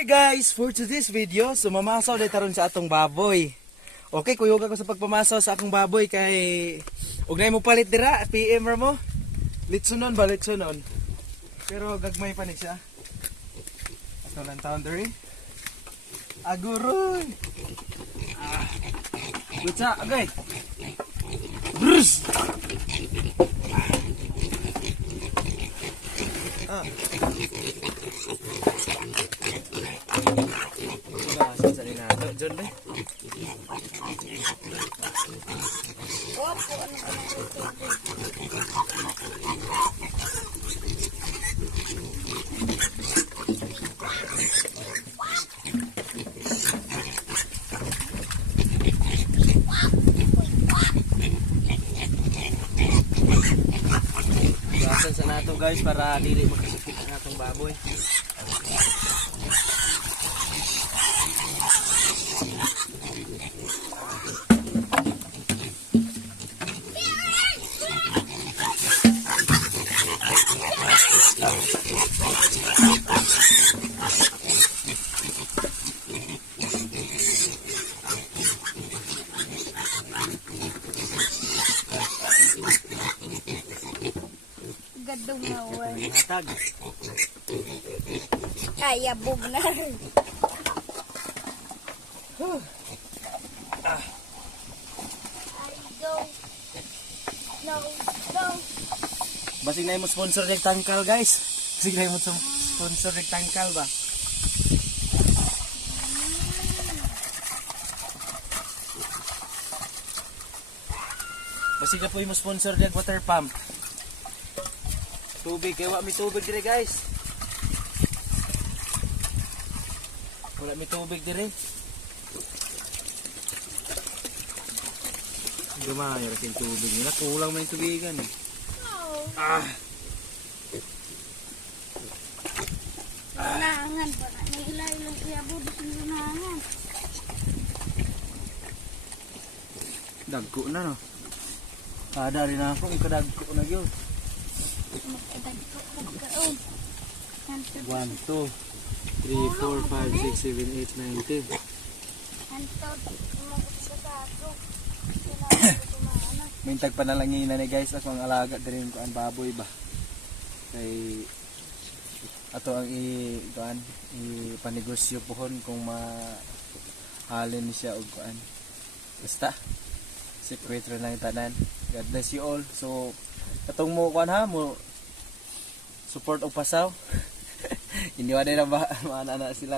Hi guys, for today's video, mamasaw na taron sa atong baboy. Okay, kuyog ako sa pagpamasaw sa akong baboy kay ugnay mo palit dira, PM ra mo. Litsunon ba, litsunon. Pero gagmay pa ni siya. Ato lang taon diri. Aguroy. Butsa, agay. Brus. Sa linado, John ba? Gasan sa nato guys para dili makasakit ang atong baboy. Gadong nawan. Hatag. Kaya bog na rin. I go. No, no. Basig na mo sponsor ng tangkal guys. Basig na mo sponsor ng tangkal ba? Basig na po yung sponsor ng water pump. Tubig, kaya wala may tubig dire guys. Wala may tubig dire. Gamay ra king tubig nila, kulang man yung tubigan eh. Unahangan pa na. Nahilay-ilay kaya budos yung unahangan. Dagko na no. Kada rin ako, ikadagko na yun. Magkadagko pagkaon. 1, 2, 3, 4, 5, 6, 7, 8, 9, 10. Antot. Umagot sa sako. Mintag pa na lang yun na ni guys, ako ang alaga din ko ang baboy ba. Kay ato ang ipanegosyo pohon kung mahalin siya og kuan. Basta secret ra lang tanan. God bless you all. So katong mo kuan ha mo support og pasaw. Hindi wa na ba maana na sila.